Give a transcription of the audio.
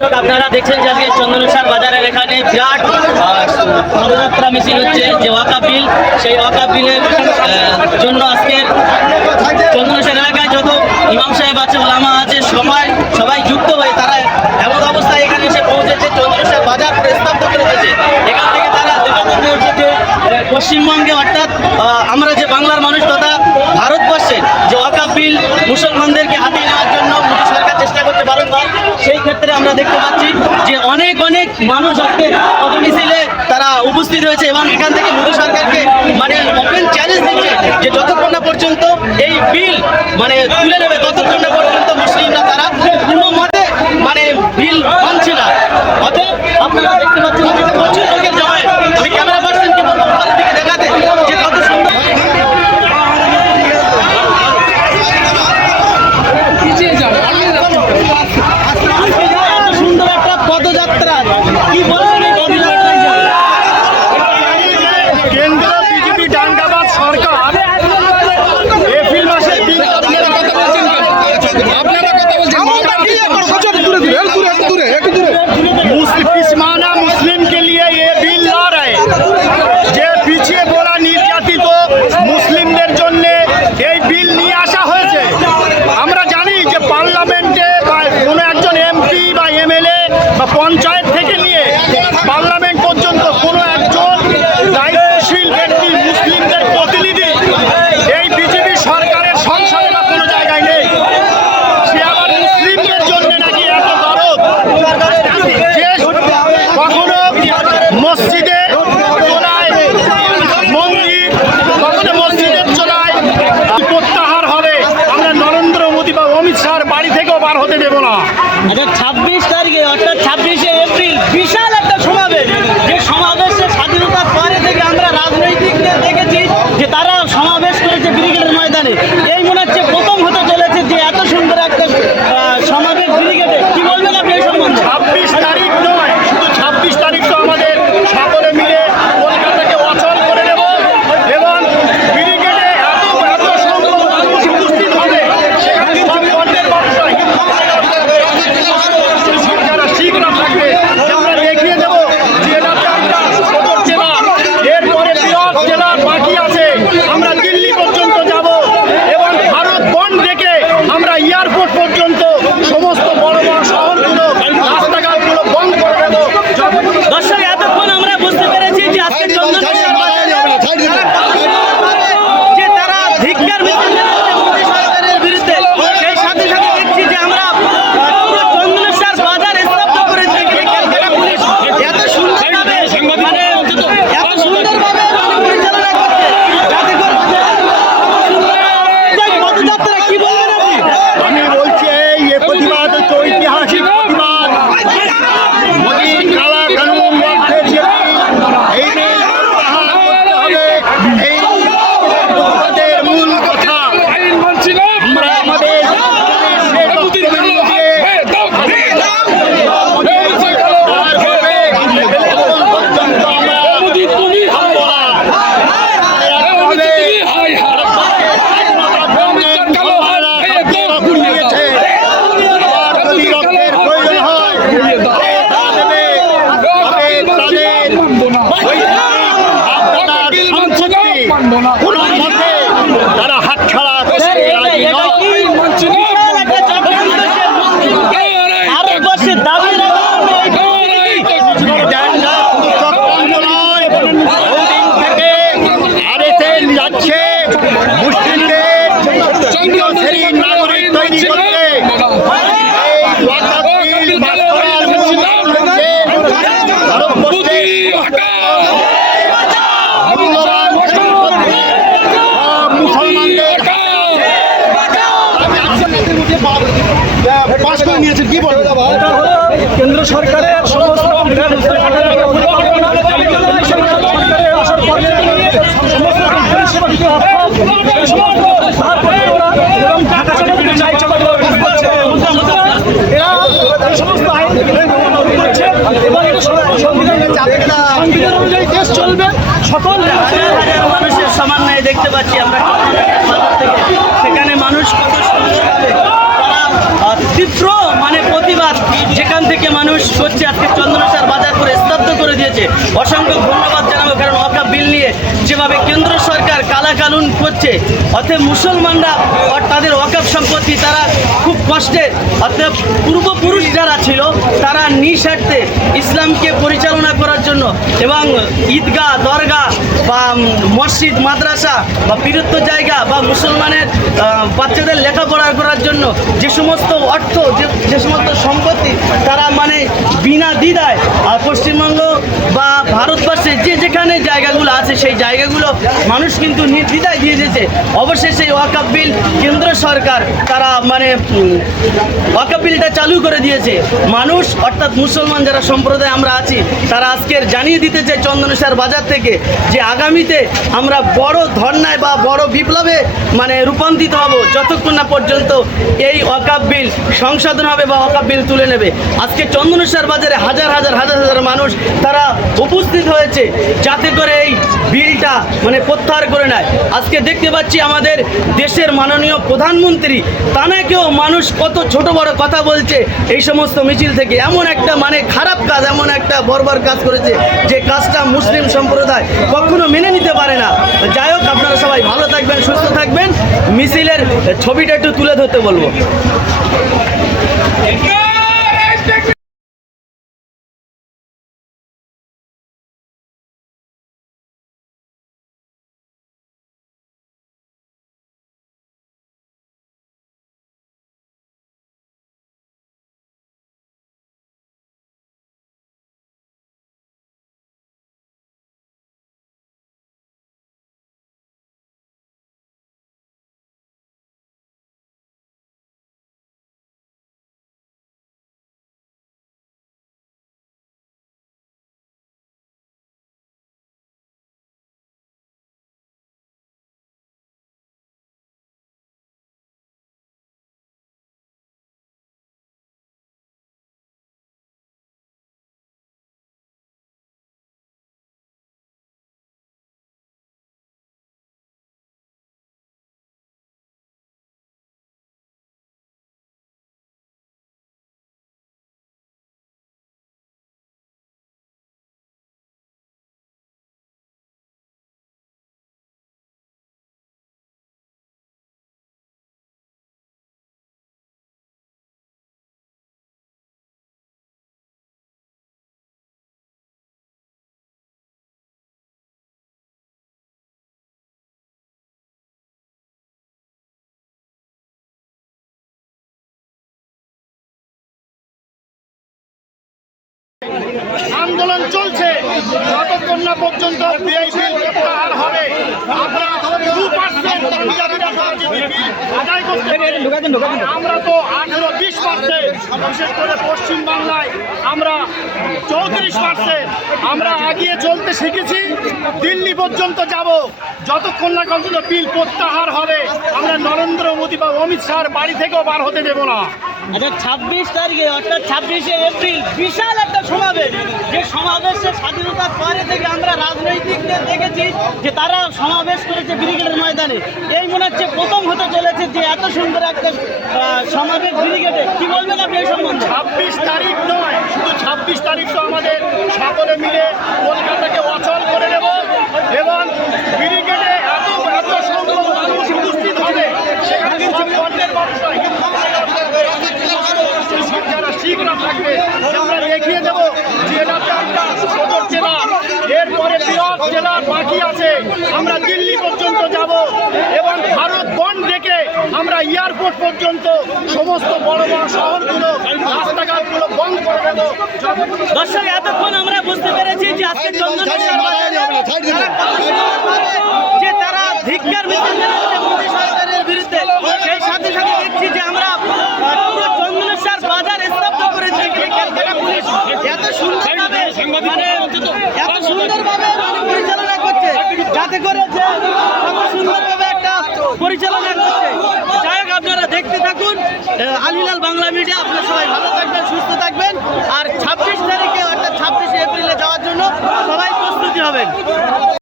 আপনারা দেখছেন যে আজকে চন্দনেশ্বর বাজারের এখানে বিরাট পদযাত্রা মিছিল হচ্ছে যে ওয়াকাফ বিল, সেই ওয়াকাফ বিলের জন্য আজকে চন্দনেশ্বর এলাকায় যত ইমাম সাহেব আছে, ওলামা আছে, সবাই যুক্ত হয়ে তারা এমন অবস্থায় এখানে এসে পৌঁছেছে। চন্দনেশ্বর বাজার স্তব্ধ করে দিয়েছে। এখান থেকে তারা যেটা যে পশ্চিমবঙ্গে অর্থাৎ আমরা যে বাংলার মানুষ তথা ভারতবর্ষের যে ওয়াকাফ বিল মুসলমানদেরকে হাতিয়ে নেওয়ার জন্য মোদী সরকার চেষ্টা করতে বারংবার, সেই ক্ষেত্রে আমরা দেখতে পাচ্ছি যে অনেক মানুষ আজকে মিছিলে তারা উপস্থিত হয়েছে এবং এখান থেকে মোদী সরকারকে মানে ওপেন চ্যালেঞ্জ দিচ্ছে যে যতক্ষণ না পর্যন্ত এই বিল তুলে নেবে ততক্ষণ না পর্যন্ত মুসলিমরা তারা কোনো মতে বিল মানছে না। অতএব আপনারা দেখতে পাচ্ছেন যে প্রচুর লোকের জমায়। আমি ক্যামেরা পার্সনকে বলবো ওখান থেকে দেখাতে যে কত সুন্দর সুন্দর একটা পদযাত্রা। কি বলবেন এই পদযাত্রায়? কেন্দ্র বিজেপি ডান্ডাবাজ সরকার এপ্রিল মাসে पिछमाना मुस्लिम के लिए ये बिल ला रहे যে পিছিয়ে পড়া নির্যাতিত মুসলিমদের জন্য এই বিল নিয়ে আসা হয়েছে। আমরা জানি যে পার্লামেন্টে বা কোনো একজন এমপি বা এমএলএ বা পঞ্চায়েত থেকে নিয়ে পার্লামেন্ট পর্যন্ত কোনো একজন দায়িত্বশীল ব্যক্তি মুসলিমদের প্রতিনিধি এই বিজেপি সরকারের সংসদে বা কোনো জায়গায় নেই। সে আবার মুসলিমদের জন্য নাকি এত দরদ যে কখনো মসজিদে চোলায় মন্দির, কখনো মসজিদের চোলায় প্রত্যাহার হবে। আমরা নরেন্দ্র মোদী বা অমিত শাহর বাড়ি থেকেও বার হতে দেব না। 26 তারিখে অর্থাৎ 26শে এপ্রিল বিশাল একটা সমাবেশ, যে সমাবেশে স্বাধীনতার পরে থেকে আমরা রাজনৈতিকদের দেখেছি যে তারা সমাবেশ করেছে ব্রিগেডের ময়দানে। এই মনে হচ্ছে প্রথম হতে চলেছে যে এত সুন্দর একটা সমাবেশ ব্রিগেডে। কি বলবেন আপনি এই সম্বন্ধে? 26 তারিখ নয়, শুধু 26 তারিখ তো আমাদের সকলে মিলে কলকাতাকে অচল করে দেব এবং ব্রিগেডে এত সংখ্যক মানুষ উপস্থিত হবে, সেখানে সব বর্ণের মানুষরা যারা শিখরা থাকবে, আমরা দেখিয়ে দেব যে এলাকা একটা সদর জেলা, এরপরে বৃহৎ জেলা বাকি আছে। আমরা দিল্লি পর্যন্ত যাব এবং ভারত বন্ড থেকে আমরা এয়ারপোর্ট পর্যন্ত সমস্ত বড় বড় শহরগুলো রাস্তাঘাটগুলো বন্ধ করে দেবো। দর্শক, এতক্ষণ আমরা বুঝতে পেরেছি যে আজকে চন্দনেশ্বর যে তারা ধিক্কার মিছিল চালাচ্ছে মোদী সরকারের বিরুদ্ধে, সেই সাথে সাথে দেখছি যে আমরা পুরো চন্দনেশ্বর বাজার স্তব্ধ করে দিয়েছি। ক্যালকাটা পুলিশ এত সুন্দরভাবে পরিচালনা করছে যাতে করে পদযাত্রা। কি বলবেন আপনি? আমি বলছি এই প্রতিবাদ হচ্ছে ঐতিহাসিক প্রতিবাদ। মোদী কালা কানুন মধ্যে এই বিল প্রত্যাহার করতে হবে। এই প্রতিবাদের মূল কথা আমরা আমাদের তারা হাত ছাড়া ভারতবর্ষের দাবি যাচ্ছে মুসলিমদের নাগরিক তৈরি করতে। কেন্দ্র সরকারের সমস্ত চলবে সকল মানুষের সমন্বয়ে দেখতে পাচ্ছি আমরা সেখানে মানুষ কত তীব্র প্রতিবাদ, যেখান থেকে মানুষ করেছে। অসংখ্য ধন্যবাদ জানাবো, কারণ ওয়াকফ বিল নিয়ে যেভাবে কেন্দ্র সরকার কালাকানুন করছে, অতএব মুসলমানরা আর তাদের ওয়াকফ সম্পত্তি তারা খুব কষ্টে, অতএব পূর্বপুরুষ যারা ছিল তারা নিঃস্বার্থে ইসলামকে পরিচালনা করার জন্য এবং ঈদগাহ, দরগাহ বা মসজিদ, মাদ্রাসা বা পীরত্ব জায়গা বা মুসলমানের বাচ্চাদের লেখাপড়া করার জন্য যে সমস্ত অর্থ, যে সমস্ত সম্পত্তি তারা মানে বিনা দ্বিধায় আর পশ্চিমবঙ্গ বা ভারতবর্ষে যে যেখানে জায়গাগুলো আছে সেই জায়গাগুলো মানুষ কিন্তু নির্দ্বিধায় দিয়ে দিয়েছে। অবশ্যই সেই ওয়াকফ বিল কেন্দ্র সরকার তারা মানে ওয়াকফ বিলটা চালু করে দিয়েছে। মানুষ অর্থাৎ মুসলমান যারা সম্প্রদায় আমরা আছি তারা আজকের জানিয়ে দিতে চাই চন্দনেশ্বর বাজার থেকে যে আগামীতে আমরা বড় ধর্নায় বা বড় বিপ্লবে মানে রূপান্তরিত হব যতক্ষণ না পর্যন্ত এই ওয়াকফ বিল সংশোধন হবে বা ওয়াকফ বিল তুলে নেবে। আজকে চন্দনেশ্বর বাজারে হাজার হাজার মানুষ তারা উপস্থিত হয়েছে যাতে করে এই বিলটা মানে প্রত্যাহার করে নেয়। আজকে দেখতে পাচ্ছি আমাদের দেশের মাননীয় প্রধানমন্ত্রী তানাকেও মানুষ কত ছোট বড় কথা বলছে এই সমস্ত মিছিল থেকে। এমন একটা মানে খারাপ কাজ, এমন একটা বর্বর কাজ করেছে যে কাজটা মুসলিম সম্প্রদায় কখনো মেনে নিতে পারে না। যাই হোক, আপনারা সবাই ভালো থাকবেন, সুস্থ থাকবেন। মিছিলের ছবিটা একটু তুলে ধরতে বলবো। আন্দোলন চলছে যতক্ষণ না পর্যন্ত এই বিল প্রত্যাহার হবে। আমরা 2% আদায় করতে পারি। আমরা তো 18-20%, বিশেষ করে পশ্চিমবাংলায় আমরা 34%। আমরা এগিয়ে চলতে শিখেছি, দিল্লি পর্যন্ত যাব যতক্ষণ না পর্যন্ত বিল প্রত্যাহার হবে। আমরা নরেন্দ্র মোদী বা অমিত শাহর বাড়ি থেকেও বার হতে দেব না। আচ্ছা, 26 তারিখে অর্থাৎ 26শে এপ্রিল বিশাল একটা সমাবেশ, যে সমাবেশে স্বাধীনতার পরে থেকে আমরা রাজনৈতিকদের দেখেছি যে তারা সমাবেশ করেছে ব্রিগেডের ময়দানে। এই মনে হচ্ছে প্রথম হতে চলেছে যে এত সুন্দর একটা সমাবেশ ব্রিগেডে। কি বলবেন আপনি এই সম্বন্ধে? 26 তারিখ নয়, শুধু 26 তারিখ তো আমাদের সকলে মিলে কলকাতাকে অচল করে দেব এবং ব্রিগেডে এত সংখ্যক মানুষ উপস্থিত হবে, সেখানে কিছু পণ্যের ব্যবসা যারা শিখরা থাকবে আমরা দেখিয়ে দেবো জেলাতে আমরা সদর জেলা, এরপরে বৃহৎ জেলা বাকি আছে। আমরা দিল্লি পর্যন্ত যাব এবং ভারত বন্ধ থেকে আমরা এয়ারপোর্ট পর্যন্ত সমস্ত বড় বড় শহরগুলো, রাস্তাঘাটগুলো বন্ধ করে দেবো। দর্শক, এতক্ষণ আমরা বুঝতে পেরেছি যে আজকে চন্দনেশ্বর বাজারে যে তারা ধিক্কার মিছিল জানাচ্ছে মোদী সরকারের বিরুদ্ধে, সেই সাথে সাথে দেখছি যে আমরা পুরো চন্দনেশ্বর বাজার স্তব্ধ করে দিয়েছি। ক্যালকাটা পুলিশ এত সুন্দরভাবে পরিচালনা করছে, যাতে করে যে কত সুন্দরভাবে একটা পরিচালনা করছে। যাই হোক, আপনারা দেখতে থাকুন আল হিলাল বাংলা মিডিয়া। আপনারা সবাই ভালো থাকবেন, সুস্থ থাকবেন। আর 26 তারিখে অর্থাৎ 26শে এপ্রিলে যাওয়ার জন্য সবাই প্রস্তুতি হবেন।